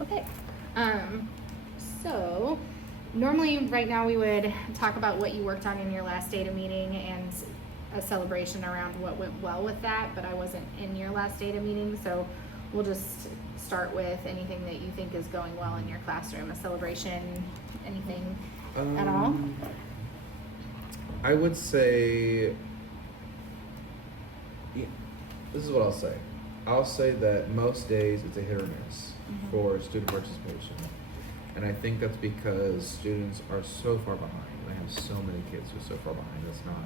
Okay. So normally right now we would talk about what you worked on in your last data meeting and a celebration around what went well with that, but I wasn't in your last data meeting, so we'll just start with anything that you think is going well in your classroom, a celebration, anything at all? I would say, this is what I'll say. I'll say that most days it's a hit or miss for student participation. And I think that's because students are so far behind. I have so many kids who are so far behind. That's not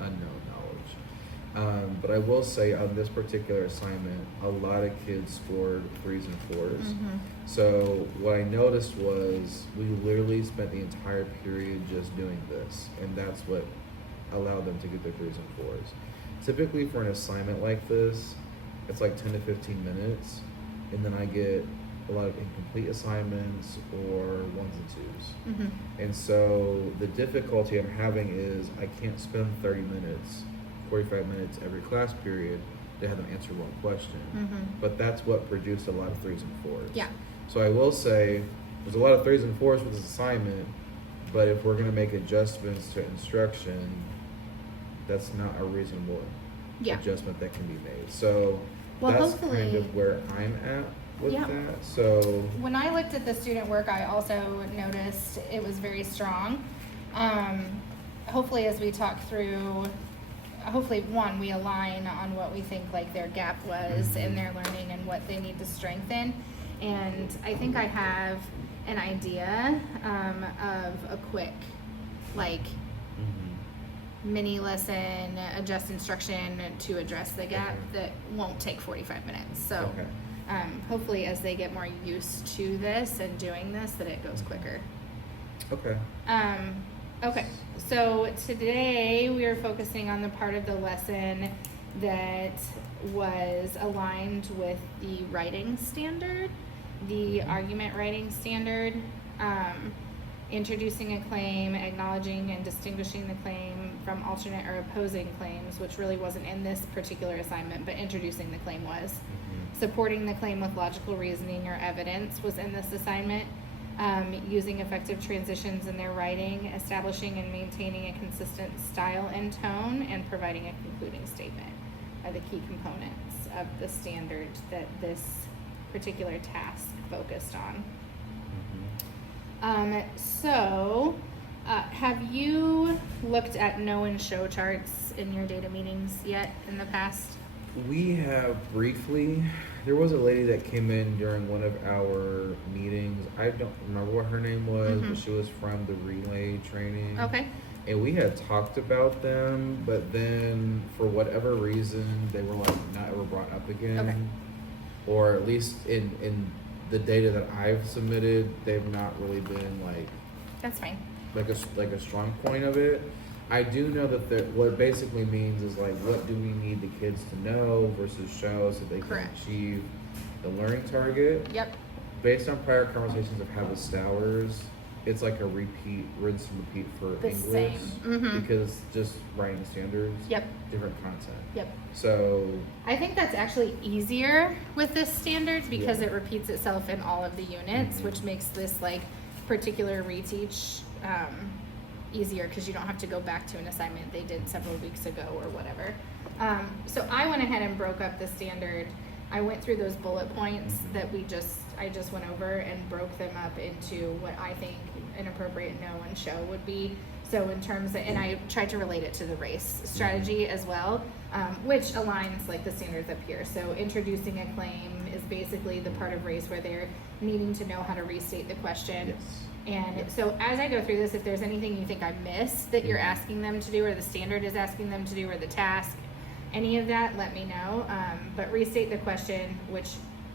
unknown knowledge. But I will say on this particular assignment, a lot of kids scored 3s and 4s. So what I noticed was we literally spent the entire period just doing this. And that's what allowed them to get their 3s and 4s. Typically for an assignment like this, it's like 10 to 15 minutes. And then I get a lot of incomplete assignments or 1s and 2s. And so the difficulty I'm having is I can't spend 30 minutes, 45 minutes every class period to have them answer one question. But that's what produced a lot of 3s and 4s. Yeah. So I will say there's a lot of 3s and 4s with this assignment, but if we're going to make adjustments to instruction, that's not a reasonable adjustment that can be made. So that's kind of where I'm at with that. So when I looked at the student work, I also noticed it was very strong. Hopefully as we talk through, hopefully one, we align on what we think like their gap was in their learning and what they need to strengthen. And I think I have an idea of a quick like mini lesson, adjust instruction to address the gap that won't take 45 minutes. So hopefully as they get more used to this and doing this, that it goes quicker. Okay, so today we are focusing on the part of the lesson that was aligned with the writing standard, the argument writing standard, introducing a claim, acknowledging and distinguishing the claim from alternate or opposing claims, which really wasn't in this particular assignment, but introducing the claim was. Supporting the claim with logical reasoning or evidence was in this assignment. Using effective transitions in their writing, establishing and maintaining a consistent style and tone, and providing a concluding statement are the key components of the standard that this particular task focused on. Have you looked at know and show charts in your data meetings yet in the past? We have briefly. There was a lady that came in during one of our meetings. I don't remember what her name was, but she was from the relay training. Okay. And we had talked about them, but then for whatever reason, they were like not ever brought up again. Okay. Or at least in the data that I've submitted, they've not really been like. That's fine. Like a strong point of it. I do know that what it basically means is like, what do we need the kids to know versus show so they can achieve the learning target. Yep. Based on prior conversations I've had with Stowers, it's like a rinse and repeat for the English. Same. Because just writing standards. Yep. Different content. Yep. So I think that's actually easier with this standard because it repeats itself in all of the units, which makes this like particular reteach easier because you don't have to go back to an assignment they did several weeks ago or whatever. So I went ahead and broke up the standard. I went through those bullet points that I just went over and broke them up into what I think an appropriate know and show would be. So in terms of, and I tried to relate it to the race strategy as well, which aligns like the standards up here. So introducing a claim is basically the part of race where they're needing to know how to restate the question. And so as I go through this, if there's anything you think I missed that you're asking them to do or the standard is asking them to do or the task, any of that, let me know. But restate the question, which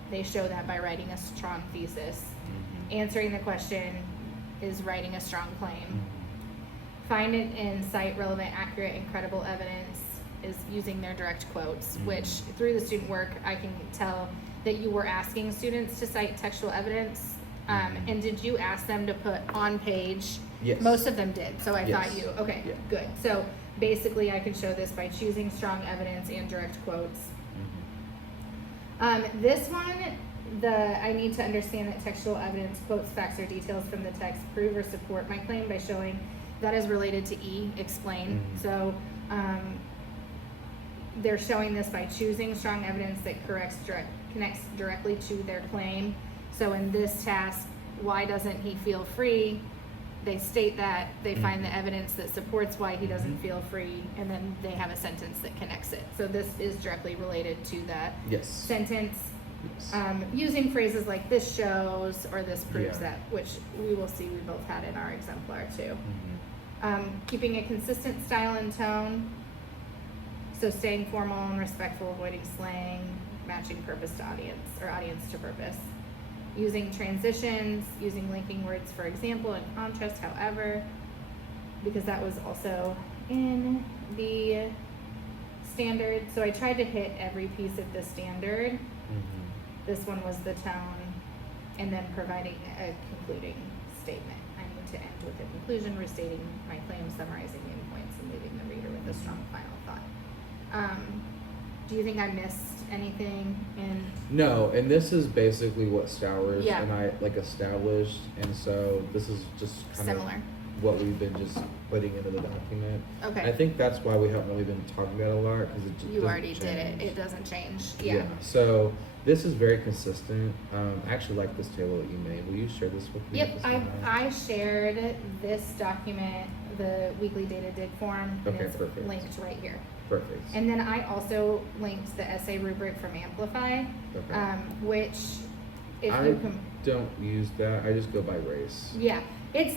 they show that by writing a strong thesis. Answering the question is writing a strong claim. Find and cite relevant, accurate, and credible evidence is using their direct quotes, which through the student work, I can tell that you were asking students to cite textual evidence. And did you ask them to put on page? Yes. Most of them did. So I thought okay, good. So basically I could show this by choosing strong evidence and direct quotes. This one I need to understand that textual evidence, quotes, facts, or details from the text prove or support my claim by showing that is related to E, explain. Mhm. So, they're showing this by choosing strong evidence that connects directly to their claim. So in this task, why doesn't he feel free? They state that, they find the evidence that supports why he doesn't feel free, and then they have a sentence that connects it. So this is directly related to that Yes. sentence. Yes. Using phrases like this shows or this proves Yeah. that, which we will see we both had in our exemplar too. Mhm. Keeping a consistent style and tone. So staying formal and respectful, avoiding slang, matching purpose to audience or audience to purpose. Using transitions, using linking words for example and contrast, however, because that was also in the standard. So I tried to hit every piece of the standard. Mhm. This one was the tone, and then providing a concluding statement. I need to end with a conclusion, restating my claim, summarizing main points, and leaving the reader with a strong final thought. Do you think I missed anything in? No, and this is basically what Stowers Yeah. and I like established, and so this is just kind Similar. of what we've been just putting into the document. Okay. I think that's why we haven't really been talking about it a lot because it just You doesn't already did it. change. It doesn't change. Yeah. So this is very consistent. I actually like this table that you made. Will you share this with me? Yep. at this time? I shared this document, the weekly data dig form, and Okay, it's perfect. linked right here. Perfect. And then I also linked the essay rubric from Amplify, Okay. which if I you can, don't use that. I just go by race. yeah, it's,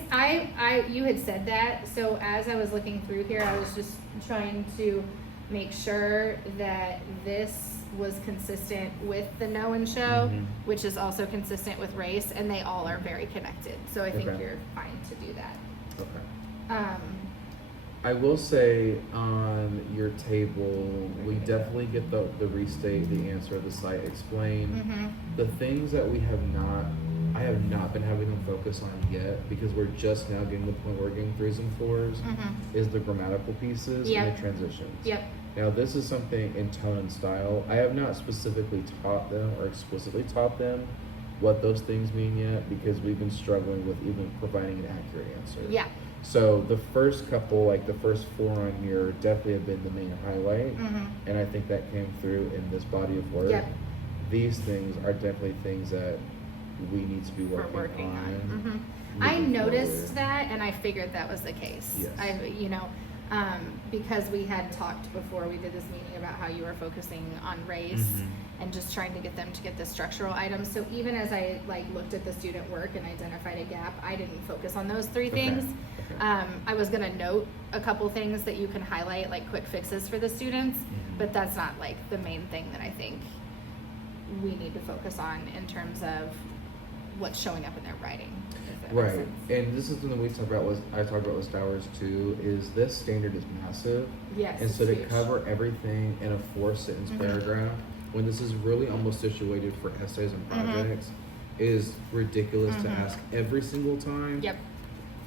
you had said that, so as I was looking through here, I was just trying to make sure that this was consistent with the know and show, Mhm. which is also consistent with race, and they all are very connected, so I think Okay. you're fine to do that. Okay. I will say on your table, we definitely get the restate, the answer, the site explain. Mhm. The things that I have not been having them focus on yet because we're just now getting to the point where we're getting 3s and 4s, Mhm. is the grammatical pieces Yep. and the transitions. Yep. Now this is something in tone and style. I have not specifically taught them or explicitly taught them what those things mean yet because we've been struggling with even providing an accurate answer. Yeah. So the first couple, like the first 4 on here, definitely have been the main highlight, Mhm. and I think that came through in this body of work. Yep. These things are definitely things that we need to be We're working, working on. Mhm. moving I noticed forward. that, and I figured that was the case. Yes. Because we had talked before we did this meeting about how you were focusing on race Mhm. and just trying to get them to get the structural items. So even as I looked at the student work and identified a gap, I didn't focus on those 3 Okay. things. Okay. I was gonna note a couple things that you can highlight, like quick fixes for the students, Mhm. but that's not like the main thing that I think we need to focus on in terms of what's showing up in their writing. if that makes Right, sense. and this is something we talked about. I talked about with Stowers too. Is this standard is massive, Yes, and so it's to huge. cover everything in a 4-sentence Mhm. paragraph, when this is really almost situated for essays and projects, is ridiculous to Mhm. ask every single time. Yep.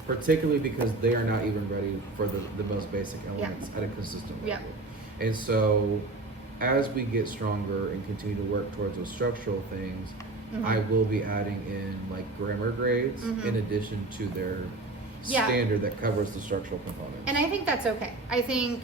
Particularly because they are not even ready for the most basic elements at a consistent level. Yep. And so, as we get stronger and continue to work towards those structural things, Mhm. I will be adding in like grammar grades Mhm. in addition to their Yeah. standard that covers the structural components. And I think that's okay. I think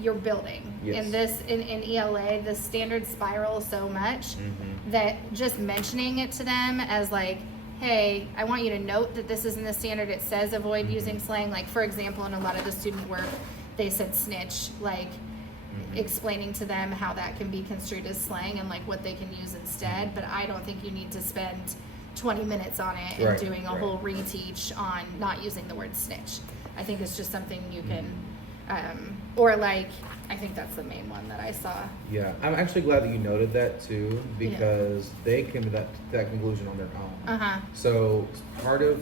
you're building Yes. in this in ELA. The standard spirals so much Mhm. that just mentioning it to them as like, hey, I want you to note that this is in the standard. It says avoid Mhm. using slang. Like for example, in a lot of the student work, they said snitch. Like Mhm. explaining to them how that can be construed as slang and like what they can use instead. But I don't think you need to spend 20 minutes on it and Right, doing a right. whole reteach on not using the word snitch. I think it's just something you can, or like, I think that's the main one that I saw. Yeah, I'm actually glad that you noted that too, because they came to that conclusion on their own. Uh-huh. So part of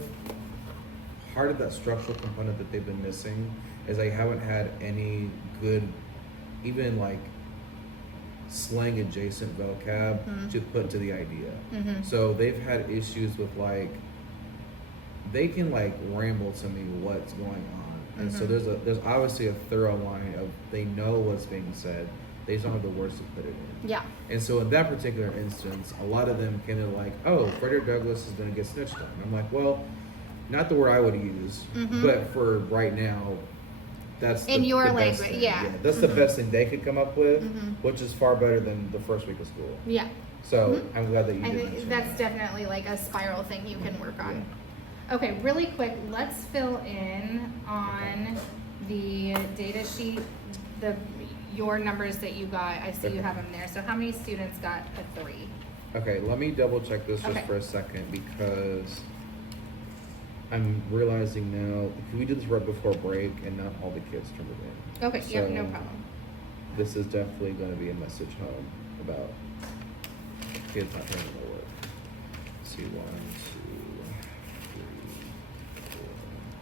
that structural component that they've been missing is they haven't had any good, even like slang adjacent vocab Mhm. to put to the idea. Mhm. So they've had issues with like, they can like ramble to me what's going on. And so Mhm. there's obviously a thorough line of they know what's being said, They just don't have the words to put it in. Yeah. And so in that particular instance, a lot of them came in like, oh, Frederick Douglass is going to get snitched on. I'm like, well, not the word I would use, but for right now, that's in your the best language, thing. yeah. That's the best thing they could come up with, which is far better than the first week of school. Yeah. So I'm glad that you I did think mention that's that. definitely like a spiral thing you can work on. Okay, really quick, let's fill in on the data sheet, your numbers that you got. I see you have them there. So how many students got a 3? Okay, let me double check this just Okay. for a second because I'm realizing now, we did this right before break and not all the kids turned it in. Okay, yep, no So, problem. This is definitely going to be a message home about kids not turning in their work. Let's see, 1, 2, 3, 4,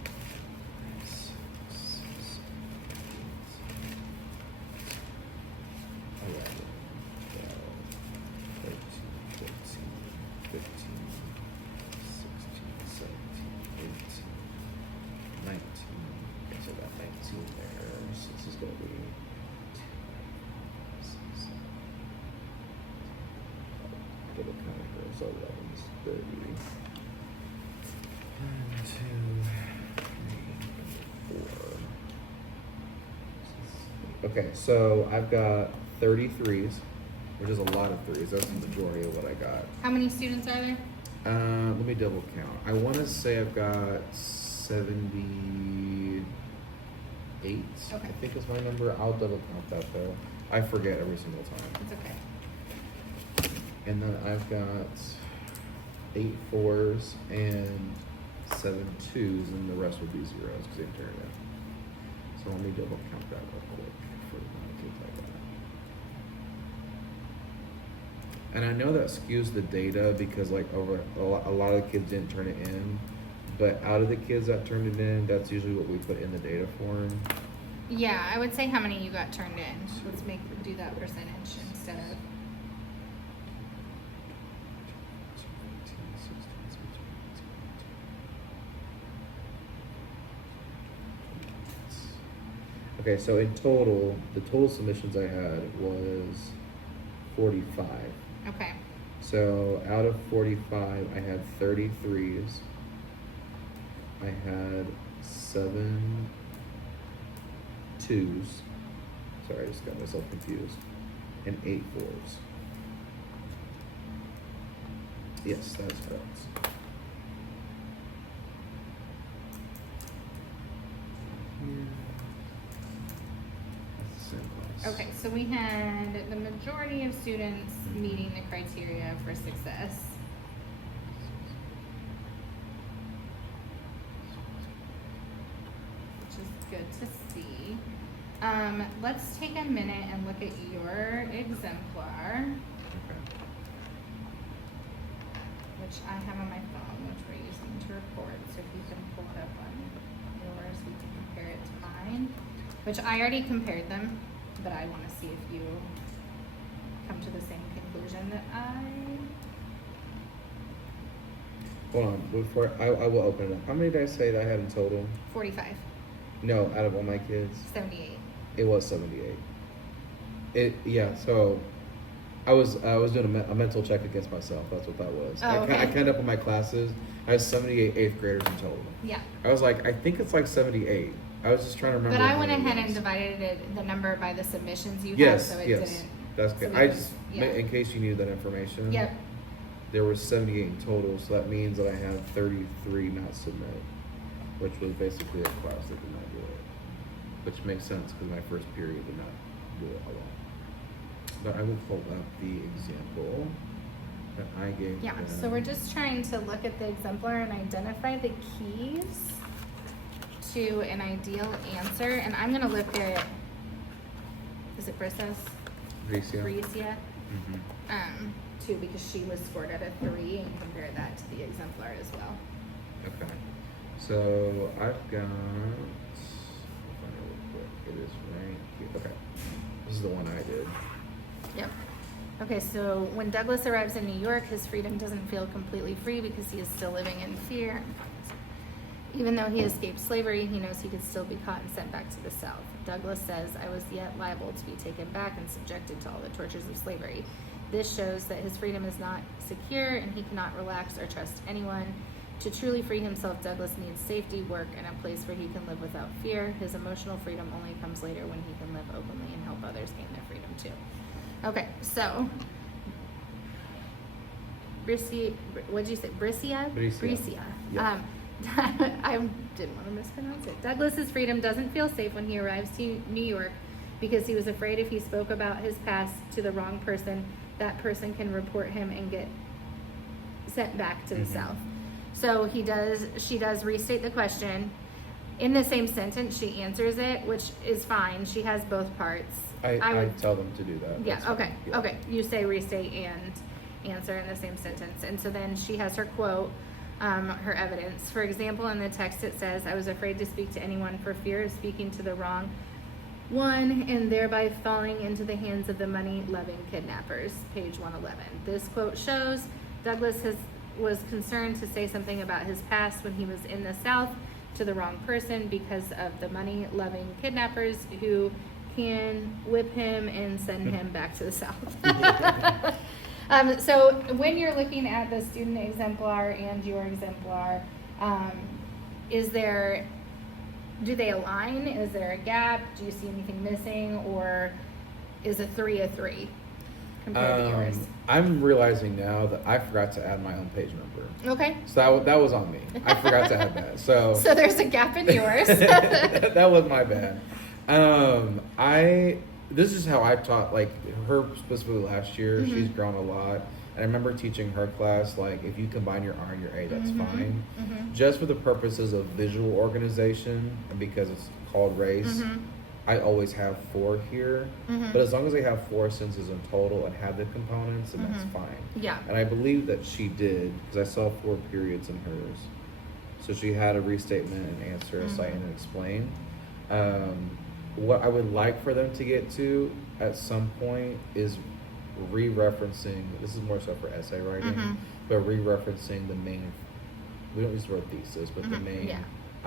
5, 6, 7, 8, 11, 12, 13, 14, 15, 16, 17, 18, 19. Okay, so I got 19 there. So this is going to be 6, double count here. So 11 is 30. 1, 2, 3, 4. Okay, so I've got 33s, which is a lot of threes. That's the majority of what I got. How many students are there? Let me double count. I want to say I've got 78. Okay. I think is my number. I'll double count that though. I forget every single time. It's okay. And then I've got 8 4s and 7 2s, and the rest would be zeros because they didn't turn it in. So let me double count that real quick for the amount of kids I got. And I know that skews the data because like over a lot of the kids didn't turn it in, but out of the kids that turned it in, that's usually what we put in the data form. Yeah, I would say how many you got turned in. Let's do that percentage instead of. 15, 16, 17, 18. Okay, so in total, the total submissions I had was 45. Okay. So out of 45, I had 33s. I had 7 2s. Sorry, I just got myself confused. And 8 4s. Yes, that is correct. That's the same class. Okay, so we had the majority of students meeting the criteria for success. Which is good to see. Let's take a minute and look at your exemplar, Okay. which I have on my phone, which we're using to record. So if you can pull it up on yours, we can compare it to mine. Which I already compared them, but I want to see if you come to the same conclusion that I. Hold on, before I will open it up. How many did I say that I had in total? 45, No, out of all my kids, 78. it was 78. So I was doing a mental check against myself. That's what that was. Oh, I okay. counted up on my classes. I had 78 8th graders in total. Yeah. I was like, I think it's like 78. I was just trying to remember. But I how went many ahead it and was. divided the number by the submissions you Yes, had, so it yes, didn't. that's good. so I we- just, yeah. in case you needed that information. Yep. There were 78 in total, so that means that I have 33 not submit, which was basically a class that did not do it. Which makes sense because my first period did not do it alone. But I will pull up the example that I gave. Yeah, them. so we're just trying to look at the exemplar and identify the keys to an ideal answer. And I'm gonna look at, is it Brissa's? Grecia. Grecia, Mm-hmm. too, because she was scored at a 3, and compare that to the exemplar as well. Okay. So I've got. I'll find it real quick. It is right here. Okay. This is the one I did. Yep. Okay, so when Douglas arrives in New York, his freedom doesn't feel completely free because he is still living in fear. Even though he escaped slavery, he knows he could still be caught and sent back to the South. Douglas says, I was yet liable to be taken back and subjected to all the tortures of slavery. This shows that his freedom is not secure and he cannot relax or trust anyone. To truly free himself, Douglas needs safety, work, and a place where he can live without fear. His emotional freedom only comes later when he can live openly and help others gain their freedom too. Okay, so what'd you say? Briscia? Brescia. Yeah. I didn't want to mispronounce it. Douglas's freedom doesn't feel safe when he arrives to New York because he was afraid if he spoke about his past to the wrong person, that person can report him and get sent back to the South. So she does restate the question. In the same sentence, she answers it, which is fine. She has both parts. I tell them to do that. Yeah, That's fine. okay. Yeah. Okay. You say restate and answer in the same sentence. And so then she has her quote, her evidence. For example, in the text it says, I was afraid to speak to anyone for fear of speaking to the wrong one and thereby falling into the hands of the money-loving kidnappers, page 111. This quote shows Douglas was concerned to say something about his past when he was in the South to the wrong person because of the money-loving kidnappers who can whip him and send him back to the South. So when you're looking at the student exemplar and your exemplar, do they align? Is there a gap? Do you see anything missing? Or is a 3 a 3 compared to yours? I'm realizing now that I forgot to add my own page number. Okay. So that was on me. I forgot to add that. So there's a gap in yours. that was my bad. This is how I taught, like, her specifically last year. She's grown a lot. And I remember teaching her class, like, if you combine your R and your A, that's fine. Just for the purposes of visual organization and because it's called race, I always have 4 here. But as long as I have 4 sentences in total and have the components, then that's fine. Yeah. And I believe that she did, because I saw 4 periods in hers. So she had a restatement, an answer, a cite, and an explain. What I would like for them to get to at some point is re-referencing, this is more so for essay writing, but re-referencing the main, we don't use the word thesis, but the main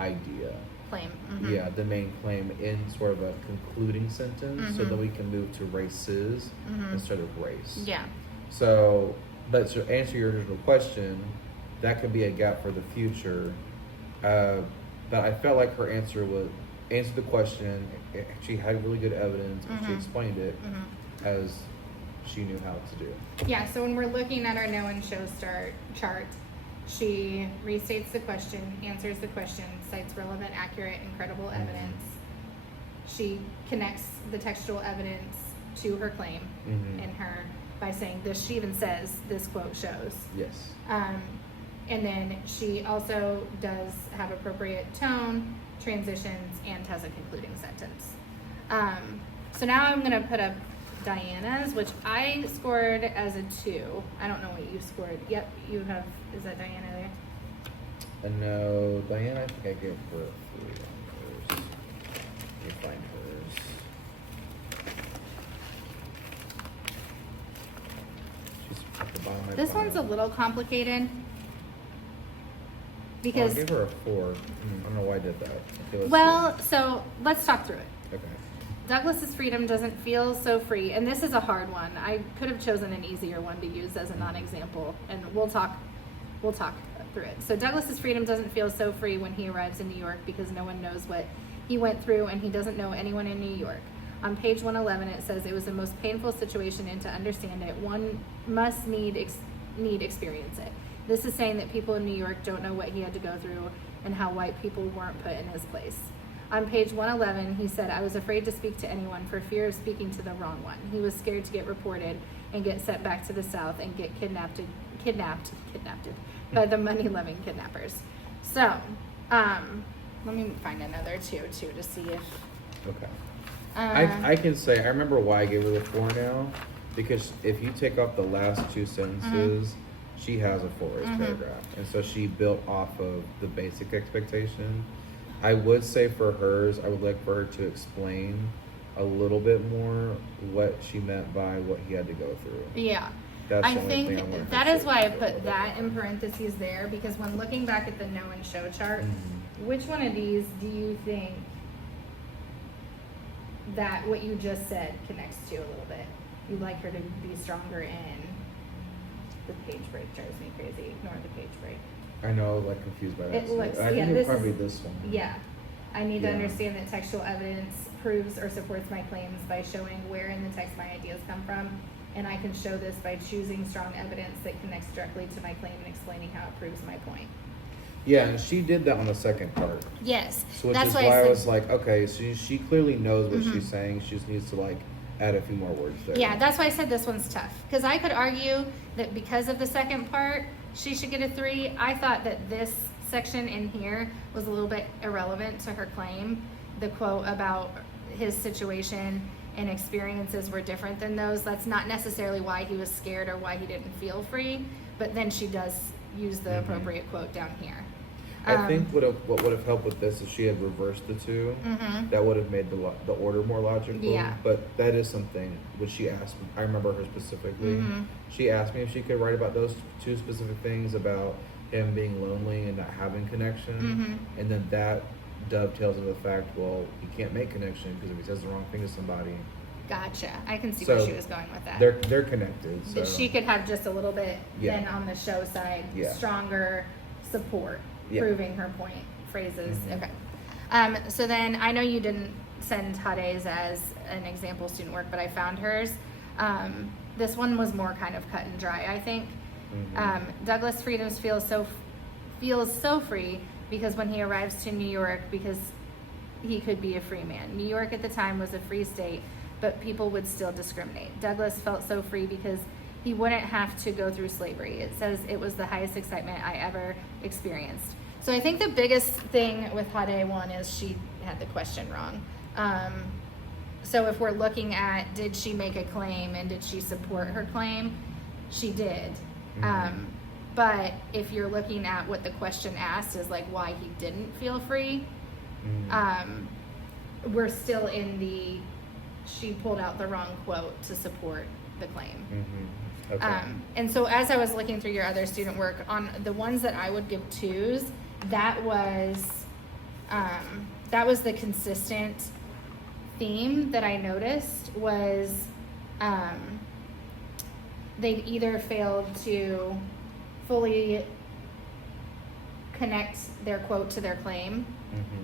idea. Claim. Yeah, the main claim in sort of a concluding sentence, so that we can move to races instead of race. Yeah. So, but to answer your original question, that could be a gap for the future. But I felt like her answer answered the question. She had really good evidence, and she explained it as she knew how to do. Yeah, so when we're looking at our know and show chart, she restates the question, answers the question, cites relevant, accurate, and credible evidence. She connects the textual evidence to her claim in her by saying this. She even says this quote shows. Yes. And then she also does have appropriate tone, transitions, and has a concluding sentence. So now I'm going to put up Diana's, which I scored as a 2. I don't know what you scored. Yep, you have. Is that Diana there? No, Diana, I think I gave her a 3 on hers. Let me find hers. She's at the bottom of my This one's a file. little complicated I because gave her a 4. I don't know why I did that. Okay, so let's talk through it. Okay. Douglas's freedom doesn't feel so free, and this is a hard one. I could have chosen an easier one to use as a non-example, and we'll talk through it. So Douglas's freedom doesn't feel so free when he arrives in New York because no one knows what he went through, and he doesn't know anyone in New York. On page 111, it says it was the most painful situation, and to understand it, one must need experience it. This is saying that people in New York don't know what he had to go through and how white people weren't put in his place. On page 111, he said, I was afraid to speak to anyone for fear of speaking to the wrong one. He was scared to get reported and get sent back to the South and get kidnapped by the money-loving kidnappers. So, let me find another 2 too to see if... Okay. I can say, I remember why I gave her the 4 now, because if you take off the last 2 sentences, she has a 4 paragraph. And so she built off of the basic expectation. I would say for hers, I would like for her to explain a little bit more what she meant by what he had to go through. Yeah. That's I the only thing I think wanted that to is say why I about put that in parentheses there, because when looking back at the know and show chart, Mhm. which one of these do you think that what you just said connects to a little bit? You'd like her to be stronger in the page break drives me crazy. Ignore the page break. I know, like confused by that. It looks, I yeah, think this it's probably is, this one. yeah. I need to Yeah. understand that textual evidence proves or supports my claims by showing where in the text my ideas come from, and I can show this by choosing strong evidence that connects directly to my claim and explaining how it proves my point. Yeah, and she did that on the second part. Yes, So which that's is why why I said, was like, okay, so she clearly knows what Mhm. she's saying. She just needs to like add a few more words there. yeah, that's why I said this one's tough, because I could argue that because of the second part, she should get a 3. I thought that this section in here was a little bit irrelevant to her claim. The quote about his situation and experiences were different than those. That's not necessarily why he was scared or why he didn't feel free, but then she does use the Mhm. appropriate quote down here. I think what would have helped with this is she had reversed the two. Mhm. That would have made the order more logical. Yeah. But that is something which she asked me. I remember her specifically. Mhm. She asked me if she could write about those two specific things about him being lonely and not having connection. Mhm. And then that dovetails into the fact, well, he can't make connection because if he says the wrong thing to somebody, Gotcha. I can see So, where she was going with that. they're connected. So That she could have just a little bit, Yeah. then on the show side, Yeah. stronger support, Yeah. proving her point, phrases. Mhm. Okay. So then I know you didn't send Hade's as an example student work, but I found hers. This one was more kind of cut and dry, I think. Mhm. Douglas Freedoms feels so free because when he arrives to New York, because he could be a free man. New York at the time was a free state, but people would still discriminate. Douglas felt so free because he wouldn't have to go through slavery. It says it was the highest excitement I ever experienced. So I think the biggest thing with Hade one is she had the question wrong. So if we're looking at did she make a claim and did she support her claim, she did. Mhm. But if you're looking at what the question asked is like why he didn't feel free, Mhm. we're still in the she pulled out the wrong quote to support the claim. Mhm. Okay. And so as I was looking through your other student work, on the ones that I would give 2s, that was the consistent theme that I noticed was they either failed to fully connect their quote to their claim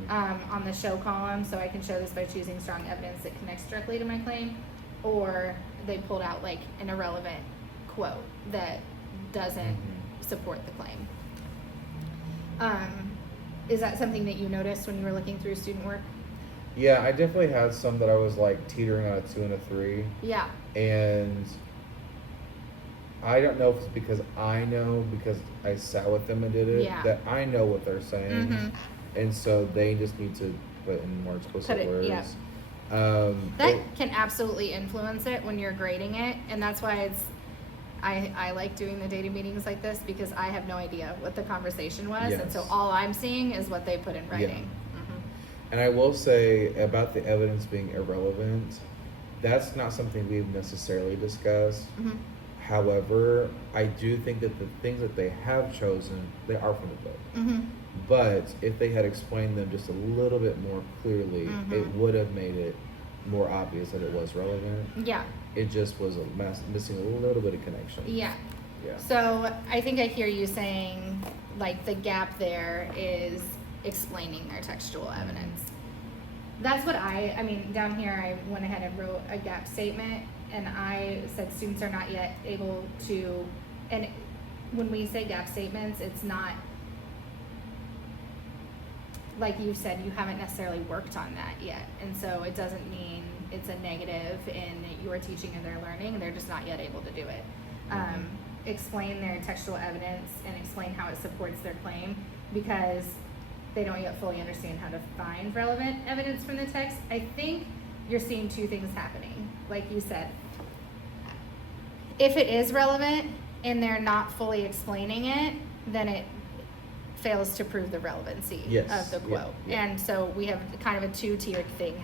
Mhm. on the show column, so I can show this by choosing strong evidence that connects directly to my claim, or they pulled out like an irrelevant quote that doesn't Mhm. support the claim. Is that something that you noticed when you were looking through student work? Yeah, I definitely had some that I was like teetering on a 2 and a 3. Yeah. And I don't know if it's because I sat with them and did it, Yeah. that I know what they're saying. Mhm. And so they just need to put in more explicit words. yeah. That can absolutely influence it when you're grading it, and that's why I like doing the data meetings like this, because I have no idea what the conversation was, and so Yes. all I'm seeing is what they put in writing. Yeah. Mhm. And I will say about the evidence being irrelevant, that's not something we've necessarily discussed. Mhm. However, I do think that the things that they have chosen, they are from the book. Mhm. But if they had explained them just a little bit more clearly, Mhm. it would have made it more obvious that it was relevant. Yeah. It just was missing a little bit of connection. Yeah. Yeah. So I think I hear you saying like the gap there is explaining their textual evidence. That's what I mean, down here I went ahead and wrote a gap statement, and I said students are not yet able to, and when we say gap statements, it's not, like you said, you haven't necessarily worked on that yet. And so it doesn't mean it's a negative in your teaching and their learning, they're just not yet able to do it. Explain their textual evidence and explain how it supports their claim, because they don't yet fully understand how to find relevant evidence from the text. I think you're seeing two things happening. Like you said, if it is relevant and they're not fully explaining it, then it fails to prove the relevancy Yes. of the Yeah. quote. Yeah. And so we have kind of a two-tiered thing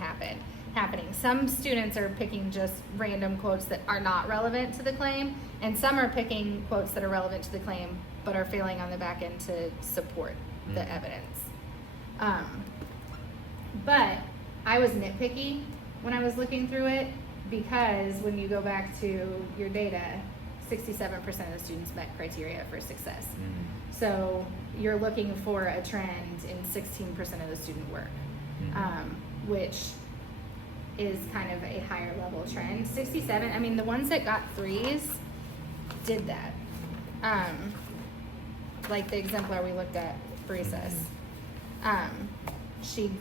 happening. Some students are picking just random quotes that are not relevant to the claim, and some are picking quotes that are relevant to the claim but are failing on the back end to support the evidence. But I was nitpicky when I was looking through it, because when you go back to your data, 67% of the students met criteria for success. So you're looking for a trend in 16% of the student work, which is kind of a higher level trend. 67, I mean, the ones that got 3s did that. Like the exemplar we looked at for recess. She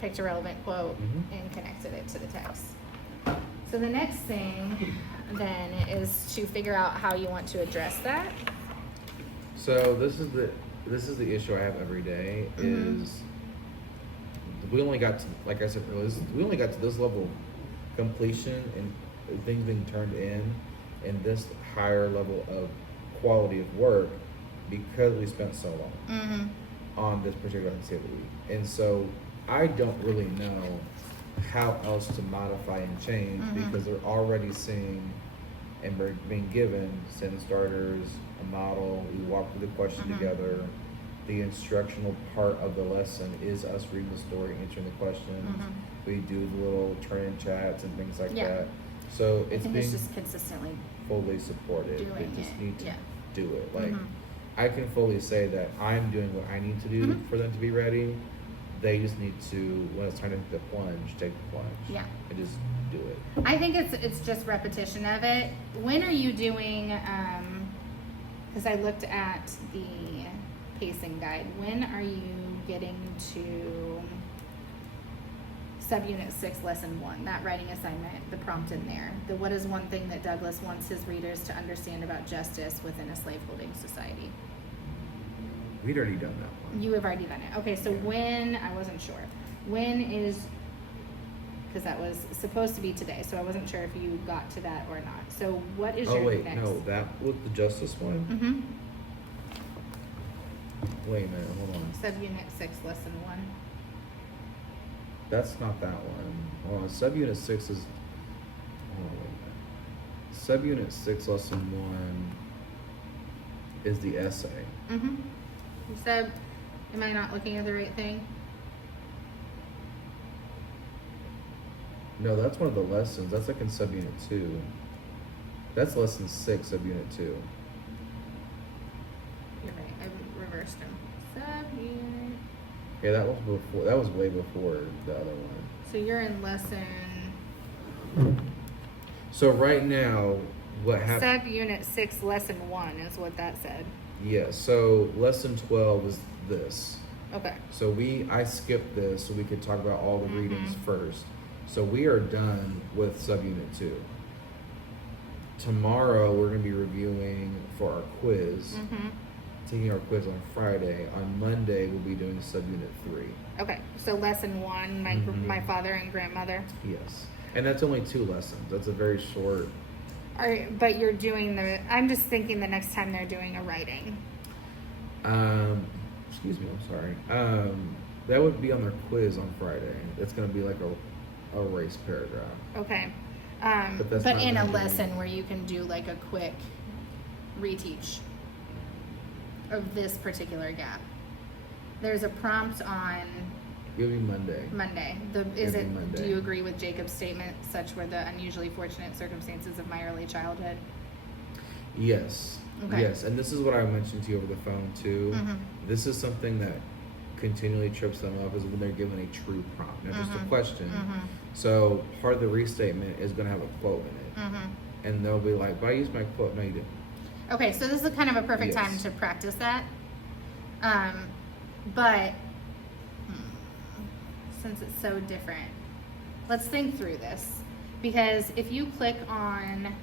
picked a relevant quote and connected it to the text. So the next thing then is to figure out how you want to address that. So this is the issue I have every day is we only got to, like I said earlier, we only got to this level of completion and things being turned in this higher level of quality of work because we spent so long on this particular activity. And so I don't really know how else to modify and change because they're already seeing and we're being given sentence starters, a model, we walk through the question together. The instructional part of the lesson is us reading the story, answering the questions. We do the little turn-in chats and things like that. So it's being just consistently fully supported. doing They just it. need to do it. Like I can fully say that I'm doing what I need to do for them to be ready. They just need to, when it's time to take the plunge, take the plunge. And just do it. I think it's just repetition of it. When are you doing, because I looked at the pacing guide, when are you getting to subunit 6, lesson 1, that writing assignment, the prompt in there, the what is one thing that Douglas wants his readers to understand about justice within a slaveholding society? We'd already done that one. You have already done it. Okay, so when, I wasn't sure. When is, because that was supposed to be today, so I wasn't sure if you got to that or not. So what is your next? No, that was the justice one? Wait a minute, hold on. Subunit 6, lesson 1. That's not that one. Hold on, subunit 6 is, hold on, wait a minute. Subunit 6, lesson 1 is the essay. You said, am I not looking at the right thing? No, that's one of the lessons. That's like in subunit 2. That's lesson 6 of unit 2. You're right, I reversed them. Subunit. Yeah, that was before. That was way before the other one. So you're in lesson So right now, what happened? subunit 6, lesson 1 is what that said. Yeah. So lesson 12 is this. Okay. So I skipped this so we could talk about all the readings first. So we are done with subunit 2. Tomorrow we're going to be reviewing for our quiz. Taking our quiz on Friday. On Monday we'll be doing subunit 3. Okay. So lesson 1, my father and grandmother. Yes. And that's only 2 lessons. That's a very short. But you're doing I'm just thinking the next time they're doing a writing. Excuse me, I'm sorry. That would be on their quiz on Friday. It's going to be like a race paragraph. Okay. But But in a lesson where you can do like a quick reteach of this particular gap. There's a prompt on It'll be Monday. Monday. It'll be Monday. Do you agree with Jacob's statement, such were the unusually fortunate circumstances of my early childhood? Yes. Okay. Yes, and this is what I mentioned to you over the phone too. This is something that continually trips them up is when they're given a true prompt, not just a question. So part of the restatement is going to have a quote in it, and they'll be like, "But I used my quote." No, you didn't. Okay, so this is kind of a perfect Yes. time to practice that. But since it's so different, let's think through this. Because if you click on,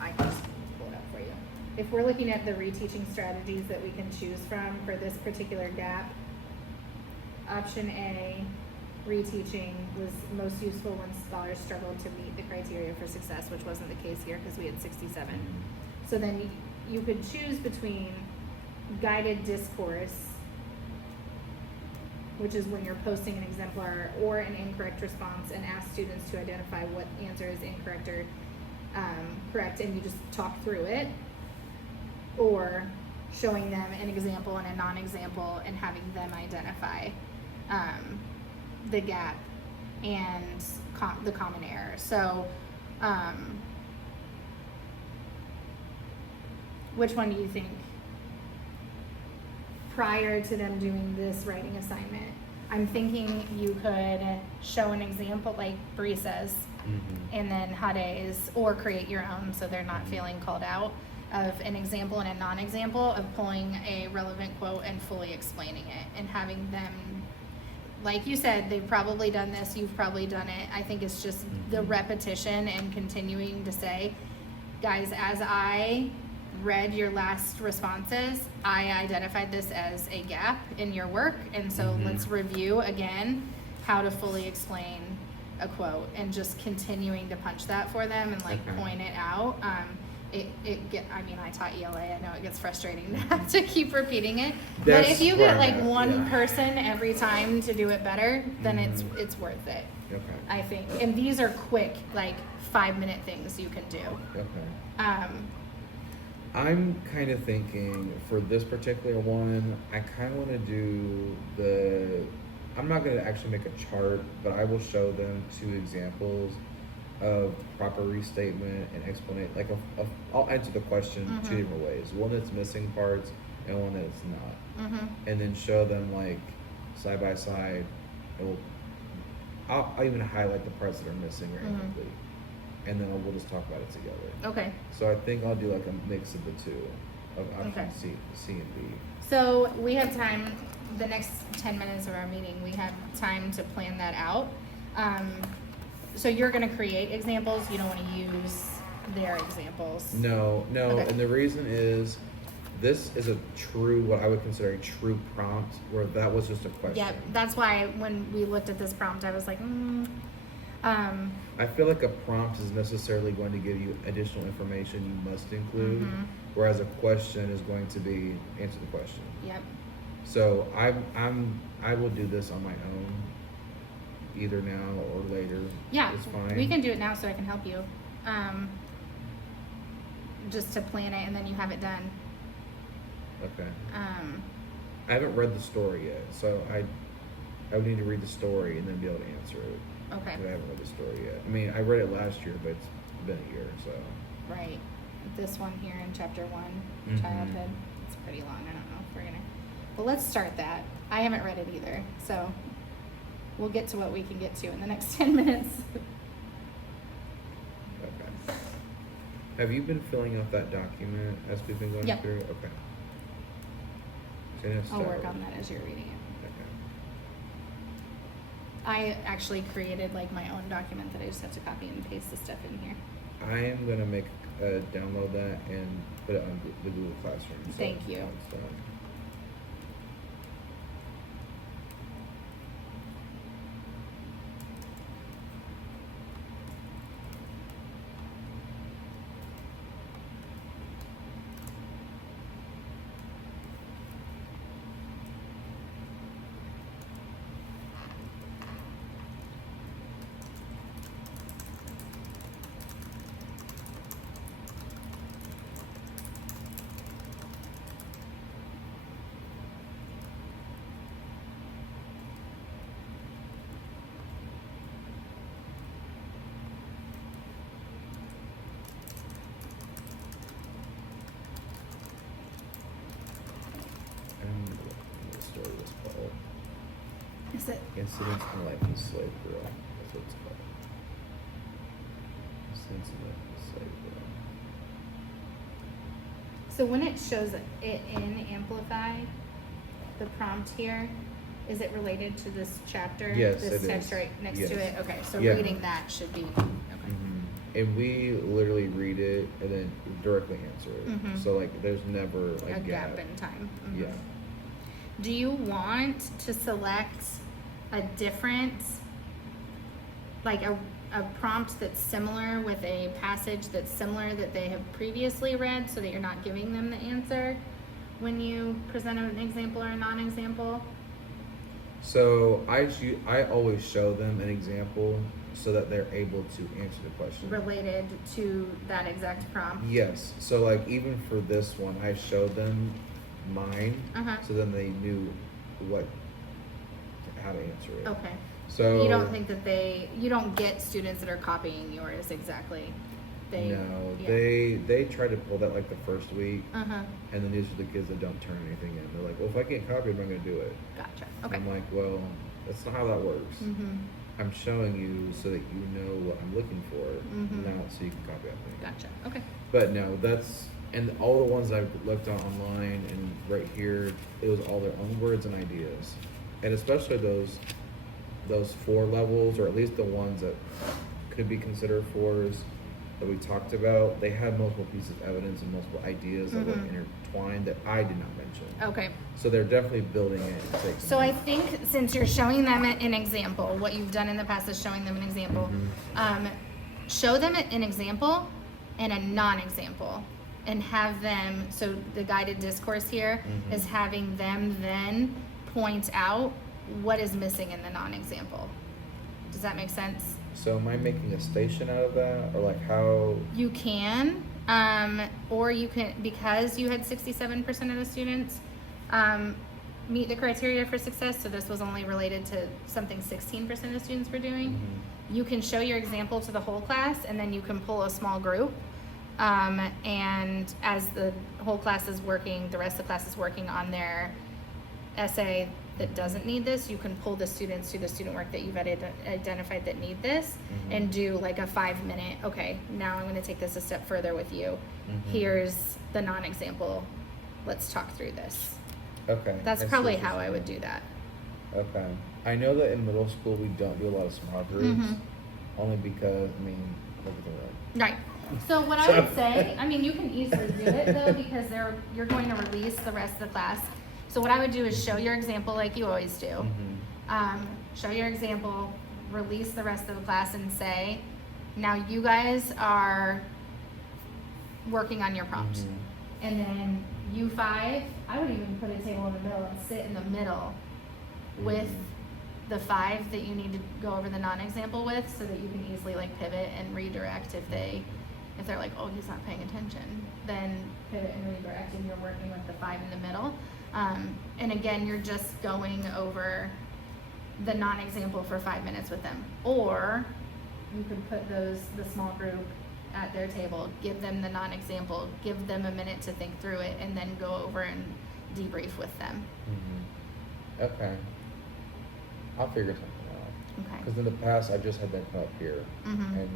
I can just pull it up for you. If we're looking at the reteaching strategies that we can choose from for this particular gap, option A, reteaching, was most useful when scholars struggled to meet the criteria for success, which wasn't the case here because we had 67. So then you could choose between guided discourse, which is when you're posting an exemplar or an incorrect response and ask students to identify what answer is incorrect or correct, and you just talk through it, or showing them an example and a non-example and having them identify the gap and the common error. So which one do you think? Prior to them doing this writing assignment, I'm thinking you could show an example like Bree says, and then Hade's, or create your own so they're not feeling called out, of an example and a non-example of pulling a relevant quote and fully explaining it and having them, like you said, they've probably done this, you've probably done it. I think it's just the repetition and continuing to say, guys, as I read your last responses, I identified this as a gap in your work, and so let's review again how to fully explain a quote, and just continuing to punch that for them and like point it out. I mean, I taught ELA, I know it gets frustrating to have to keep repeating it, but if you get like one person every time to do it better, then it's worth it. I think. And these are quick, like 5-minute things you can do. I'm kind of thinking for this particular one, I kind of want to do I'm not going to actually make a chart, but I will show them 2 examples of proper restatement and explanation. Like I'll answer the question 2 different ways. One that's missing parts and one that's not. And then show them like side by side. I'll even highlight the parts that are missing or incomplete. And then we'll just talk about it together. Okay. So I think I'll do like a mix of the 2, of option C and B. So we have time, the next 10 minutes of our meeting, we have time to plan that out. So you're going to create examples, you don't want to use their examples? No, and the reason is, this is what I would consider a true prompt, where that was just a question. Yeah, that's why when we looked at this prompt, I was like, I feel like a prompt is necessarily going to give you additional information you must include, whereas a question is going to be answer the question. Yep. So I will do this on my own, either now or later. Yeah, it's fine. We can do it now so I can help you. Just to plan it and then you have it done. Okay. I haven't read the story yet, so I would need to read the story and then be able to answer it. Okay. But I haven't read the story yet. I mean, I read it last year, but it's been a year, so. Right. This one here in chapter 1, childhood. It's pretty long. I don't know if we're gonna. But let's start that. I haven't read it either, so we'll get to what we can get to in the next 10 minutes. Okay. Have you been filling out that document as we've been going through? Okay. So I'll work on that as you're reading it. I actually created like my own document that I just have to copy and paste the stuff in here. I am gonna download that and put it on the Google Classroom. So Thank you. It's done. Is it? Incidents in the Life of a Slave Girl. That's what it's called. Incidents in the Life of a Slave Girl. So when it shows it in Amplify, the prompt here, is it related to this chapter? Yes, this it text is. right next Yes. to it? Okay, so Yeah. reading that should be, okay. And we literally read it and then directly answer it. So like there's never like A gap in time. Yeah. Do you want to select a different, like a prompt that's similar with a passage that's similar that they have previously read so that you're not giving them the answer when you present an example or a non-example? So I always show them an example so that they're able to answer the question. Related to that exact prompt. Yes. So like even for this one, I showed them mine, so then they knew how to answer it. Okay. So you don't think that you don't get students that are copying yours exactly. No, yeah. they try to pull that like the first week, Uh-huh. and then these are the kids that don't turn anything in. They're like, well, if I can't copy it, I'm not going to do it. Gotcha. And Okay. I'm like, well, that's not how that works. Mm-hmm. I'm showing you so that you know what I'm looking for, not so you can copy off me. Gotcha. Okay. But no, and all the ones I've looked on online and right here, it was all their own words and ideas. And especially those 4 levels, or at least the ones that could be considered 4s that we talked about, they had multiple pieces of evidence and multiple ideas that were intertwined that I did not mention. Okay. So they're definitely building it and taking So it. I think since you're showing them an example, what you've done in the past is showing them an example. Show them an example and a non-example, and have them. So the guided discourse here is having them then point out what is missing in the non-example. Does that make sense? So am I making a station out of that, or like how? You can, or you can, because you had 67% of the students meet the criteria for success, so this was only related to something 16% of students were doing. You can show your example to the whole class, and then you can pull a small group. And as the whole class is working, the rest of the class is working on their essay that doesn't need this, you can pull the students to the student work that you've identified that need this, and do like a 5-minute, okay, now I'm going to take this a step further with you. Here's the non-example. Let's talk through this. Okay. That's probably how I would do that. Okay. I know that in middle school we don't do a lot of small groups, only because, I mean, look at the room. Right. So what I would say, I mean, you can easily do it though, because you're going to release the rest of the class. So what I would do is show your example like you always do. Show your example, release the rest of the class, and say, now you guys are working on your prompt. And then you 5, I would even put a table in the middle and sit in the middle with the 5 that you need to go over the non-example with, so that you can easily like pivot and redirect if they're like, oh, he's not paying attention, then pivot and redirect, and you're working with the 5 in the middle. And again, you're just going over the non-example for 5 minutes with them. Or you could put the small group at their table, give them the non-example, give them a minute to think through it, and then go over and debrief with them. Okay. I'll figure something out. Okay. Because in the past, I've just had them come up here and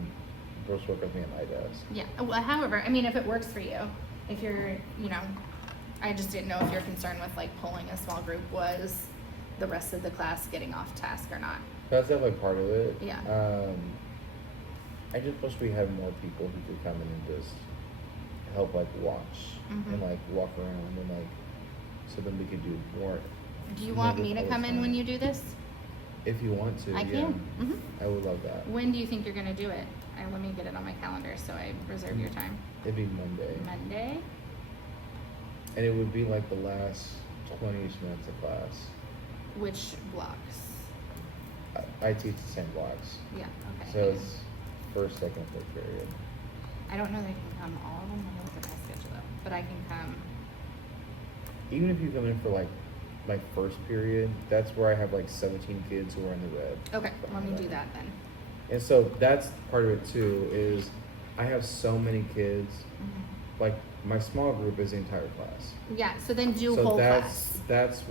just work with me at my desk. Yeah. Well, however, I mean, if it works for you, if you're, I just didn't know if your concern with like pulling a small group was the rest of the class getting off task or not. That's definitely part of it. Yeah. I just wish we had more people who could come in and just help like watch and like walk around and like, so then we could do more. Do you want me to come in when you do this? If you want to, I yeah. can. I would love that. When do you think you're going to do it? Let me get it on my calendar so I reserve your time. It'd be Monday. Monday? And it would be like the last 20-ish minutes of class. Which blocks? I teach the same blocks. Yeah, okay. So it's first, second, third period. I don't know that I can come all of them. Let me look at my schedule though. But I can come. Even if you come in for like my first period, that's where I have like 17 kids who are in the red. Okay, let me do that then. And so that's part of it too, is I have so many kids, like my small group is the entire class. Yeah, so then do So whole that's class.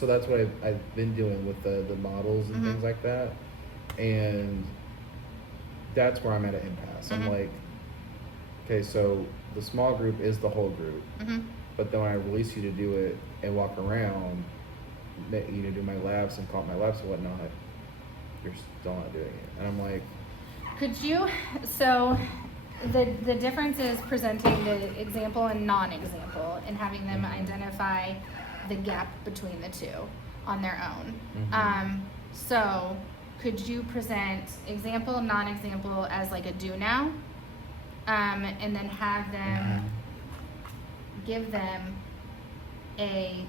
that's what I've been doing with the models and things like that, and that's where I'm at an impasse. I'm like, okay, so the small group is the whole group, but then when I release you to do it and walk around, do my labs and call my labs and whatnot, you're still not doing it, and I'm like, Could you, so the difference is presenting the example and non-example and having them identify the gap between the two on their own. So could you present example, non-example as like a do now? And then have them, give them a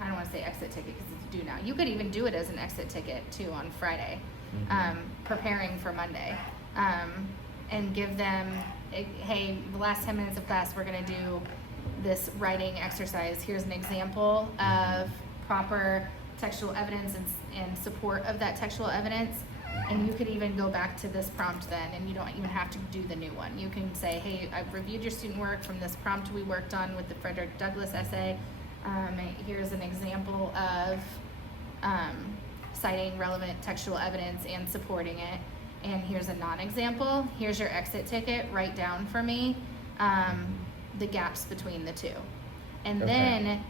I don't want to say exit ticket because it's due now. You could even do it as an exit ticket too on Friday, preparing for Monday, and give them, hey, the last 10 minutes of class, we're going to do this writing exercise. Here's an example of proper textual evidence and support of that textual evidence. And you could even go back to this prompt then, and you don't even have to do the new one. You can say, hey, I've reviewed your student work from this prompt we worked on with the Frederick Douglass essay. Here's an example of citing relevant textual evidence and supporting it. And here's a non-example. Here's your exit ticket. Write down for me the gaps between the two. And then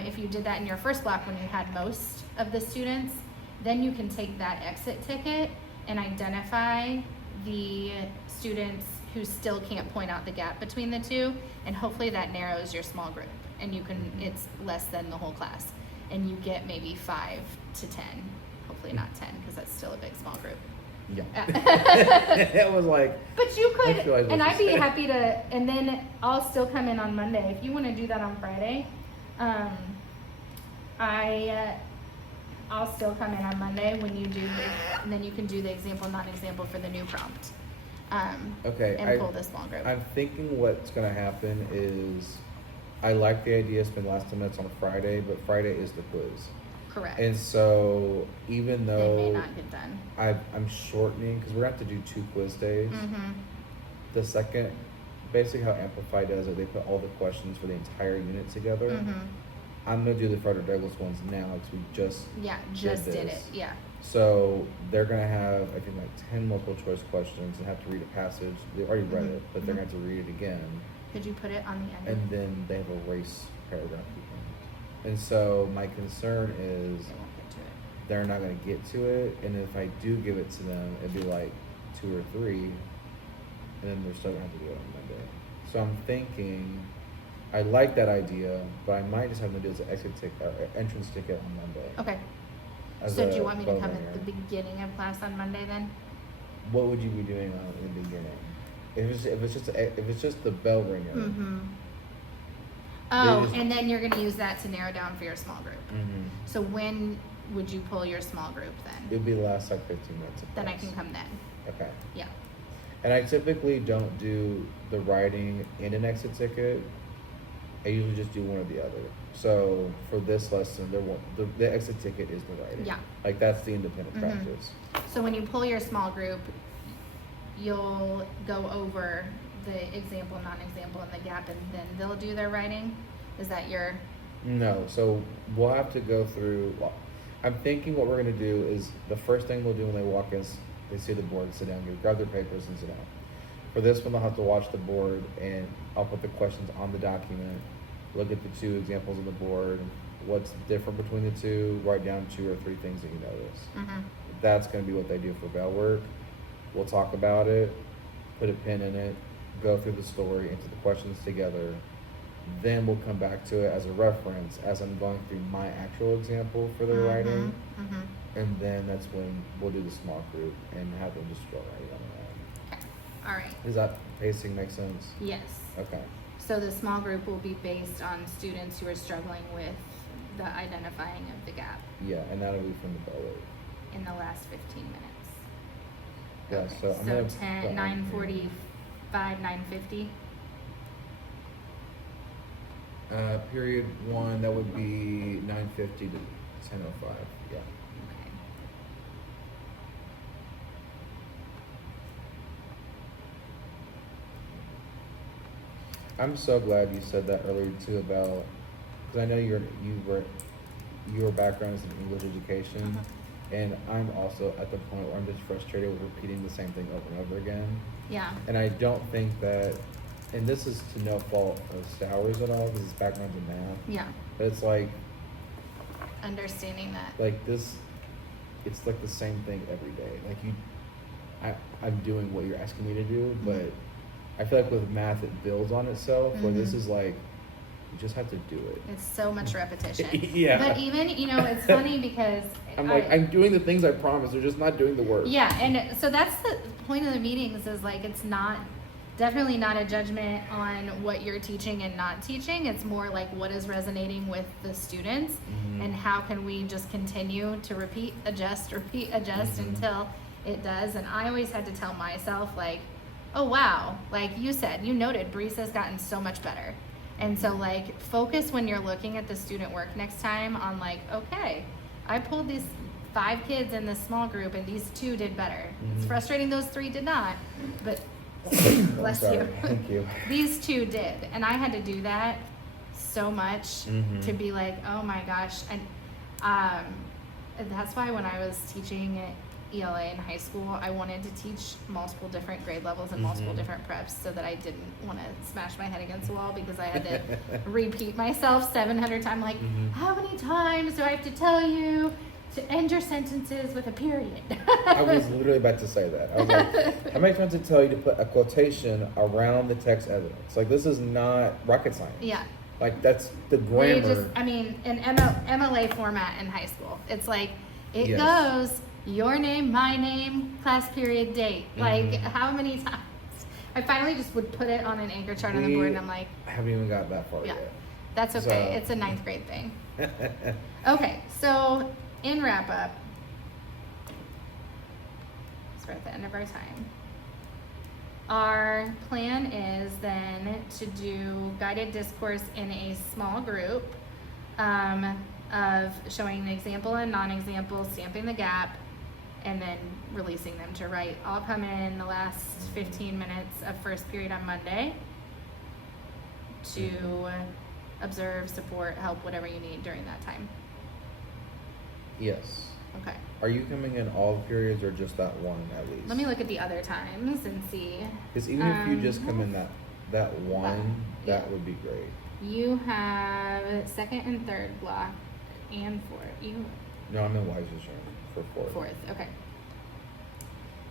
if you did that in your first block when you had most of the students, then you can take that exit ticket and identify the students who still can't point out the gap between the two, and hopefully that narrows your small group, and you can, it's less than the whole class, and you get maybe 5 to 10, hopefully not 10, because that's still a big small group. Yeah. It was like, but you could, and I'd be saying. happy to, and then I'll still come in on Monday. If you want to do that on Friday, I'll still come in on Monday when you do, and then you can do the example, non-example for the new prompt. Okay, and pull the small group. I'm thinking what's going to happen is, I like the idea of spending the last 10 minutes on Friday, but Friday is the quiz. Correct. And so, even though they may not get done, I'm shortening, because we're going to have to do 2 quiz days. Mm-hmm. The second, basically how Amplify does it, they put all the questions for the entire unit together. Mm-hmm. I'm going to do the Frederick Douglass ones now, because we just did it. this. Yeah. So they're going to have, I think, like 10 multiple choice questions and have to read a passage. They already read it, but they're going to have to read it again. Could you put it on the end? And then they have a race paragraph. And so my concern is They won't get to it. they're not going to get to it. And if I do give it to them, it'd be like 2 or 3. And then they're still going to have to do it on Monday. So I'm thinking, I like that idea, but I might just have them do as an entrance ticket on Monday. Okay. As So a do you want me to bow come ringer. at the beginning of class on Monday then? What would you be doing in the beginning? If it's just the bell ringer. Mm-hmm. Oh, just- and then you're going to use that to narrow down for your small group. Mm-hmm. So when would you pull your small group then? It'd be the last like 15 minutes of Then I class. can come then. Okay. Yeah. And I typically don't do the writing in an exit ticket. I usually just do one or the other. So for this lesson, the exit ticket is the writing. Yeah. Like that's the independent Mhm. practice. So when you pull your small group, you'll go over the example, non-example, and the gap, and then they'll do their writing? Is that your... No, so we'll have to go through. I'm thinking what we're gonna do is the first thing we'll do when they walk in, they see the board, sit down, grab their papers, and sit down. For this one, they'll have to watch the board, and I'll put the questions on the document. Look at the 2 examples on the board. What's different between the 2? Write down 2 or 3 things that you notice. Mm-hmm. That's gonna be what they do for bell work. We'll talk about it, put a pin in it, go through the story, answer the questions together. Then we'll come back to it as a reference as I'm going through my actual example for their writing. Mm-hmm. And then that's when we'll do the small group and have them just go writing on their own. Okay. All right. Does that pacing make sense? Yes. Okay. So the small group will be based on students who are struggling with the identifying of the gap Yeah, and that'll be from the bell work. in the last 15 minutes. Yeah, Okay, so I'm gonna put 10, on 9:45, 9:50. Period 1, that would be 9:50 to 10:05. Yeah. Okay. I'm so glad you said that earlier too about, because I know your background is in English education, and I'm also at the point where I'm just frustrated with repeating the same thing over and over again. Yeah. And I don't think that, and this is to no fault of Stowers at all, because his background's in math, Yeah. but it's like Understanding that. this, it's like the same thing every day. Like I'm doing what you're asking me to do, but I feel like with math it builds on itself, where this is like, you just have to do it. It's so much repetition. Yeah. But even, it's funny because I'm doing the things I promised, they're just not doing the work. Yeah, and so that's the point of the meetings is like, it's not definitely not a judgment on what you're teaching and not teaching. It's more like what is resonating with the students, and how can we just continue to repeat, adjust until it does. And I always had to tell myself, like, oh wow, like you said, you noted Breeze has gotten so much better. And so like focus when you're looking at the student work next time on like, okay, I pulled these 5 kids in this small group and these 2 did better. It's frustrating those 3 did not, but bless you. Thank you. These 2 did. And I had to do that so much to be like, oh my gosh. And that's why when I was teaching at ELA in high school, I wanted to teach multiple different grade levels and multiple different preps so that I didn't want to smash my head against the wall because I had to repeat myself 700 times. Like, how many times do I have to tell you to end your sentences with a period? I was literally about to say that. I was like, how many times did I tell you to put a quotation around the text evidence? Like, this is not rocket science. Yeah. Like, that's the They grammar. just, I mean, in MLA format in high school, it's like, it goes, your name, my name, class period, date. Like, how many times? I finally just would put it on an anchor chart on the board, and I'm like, I haven't even got that far yeah, yet. that's okay. So. It's a 9th grade thing. Okay, so in wrap up, we're at the end of our time. Our plan is then to do guided discourse in a small group of showing the example and non-example, stamping the gap, and then releasing them to write. I'll come in the last 15 minutes of first period on Monday to observe, support, help, whatever you need during that time. Yes. Okay. Are you coming in all periods or just that one at least? Let me look at the other times and see. Because even if you just come in that one, that yeah. would be great. You have 2nd and 3rd block and 4th. No, I'm in Weiser's room for 4th. 4th, okay.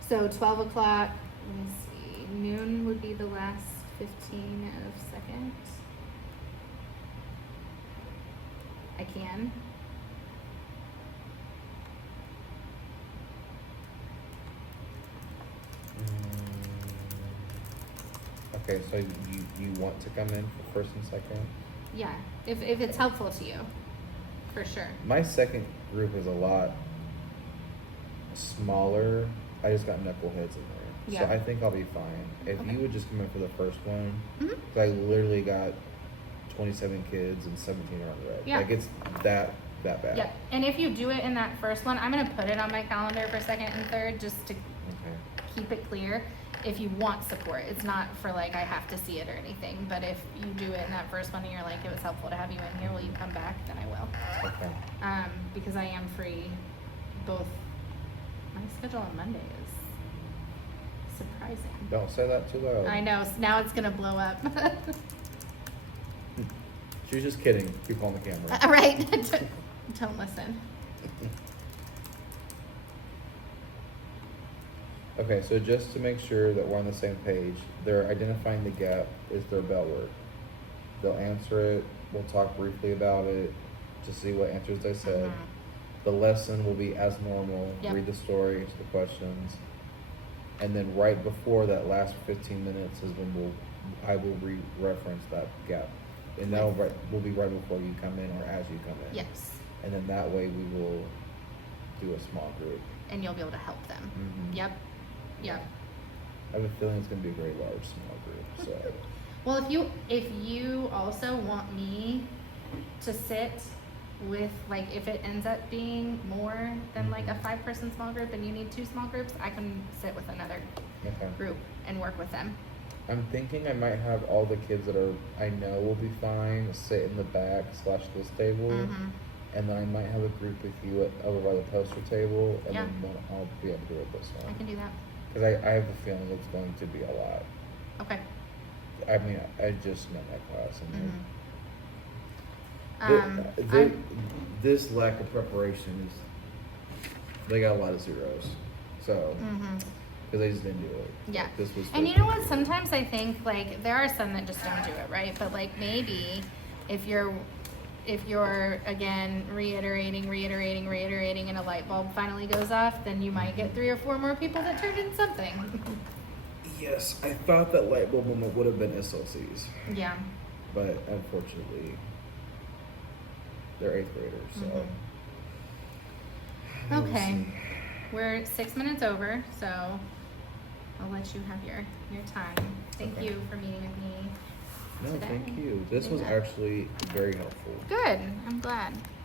So 12 o'clock, let me see, noon would be the last 15 of 2nd. I can. Okay, so you want to come in for 1st and 2nd? Yeah, if it's helpful to you, for sure. My 2nd group is a lot smaller. I just got knuckleheads in there. Yeah. So I think I'll be fine. If Okay. you would just come in for the first one, Mhm. 'cause I literally got 27 kids and 17 are unread. Yeah. Like, it's that bad. Yep, and if you do it in that first one, I'm gonna put it on my calendar for 2nd and 3rd just to Okay. keep it clear. If you want support, it's not for like I have to see it or anything, but if you do it in that first one and you're like, it was helpful to have you in here, will you come back? Then I will. Okay. Because I am free both. My schedule on Monday is surprising. Don't say that too loud. I know, now it's gonna blow up. She was just kidding. People on the camera. Right, don't listen. Okay, so just to make sure that we're on the same page, they're identifying the gap is their bell work. They'll answer it. We'll talk briefly about it to see what answers they said. The lesson will be as normal. Yep. Read the story, answer the questions. And then right before that last 15 minutes is when I will reference that gap. And that'll will be right before you come in or as you come in. Yes, And then that way we will do a small group. and you'll be able to help them. Mhm. Yep. I have a feeling it's going to be a very large small group. So Well, if you also want me to sit with, like, if it ends up being more than like a 5-person small group and you need 2 small groups, I can sit with another okay. group and work with them. I'm thinking I might have all the kids that I know will be fine sit in the back / this table, and then I might have a group with you over by the poster table, and Yeah. then I'll be able to do it this I one can do that. because I have a feeling it's going to be a lot. Okay. I mean, I just met my class, and this lack of preparation is they got a lot of zeros, so because they just didn't do it. Yeah. This was. And you know what? Sometimes I think, like, there are some that just don't do it, right? But like maybe if you're again reiterating and a light bulb finally goes off, then you might get 3 or 4 more people that turned in something. Yes, I thought that light bulb moment would have been SLCs, Yeah. but unfortunately, they're 8th graders, so. Mhm. We'll Okay. see. We're 6 minutes over, so I'll let you have your time. Thank Okay. you for meeting with me No, today. thank you. This was Yeah. actually very helpful. Good. I'm glad.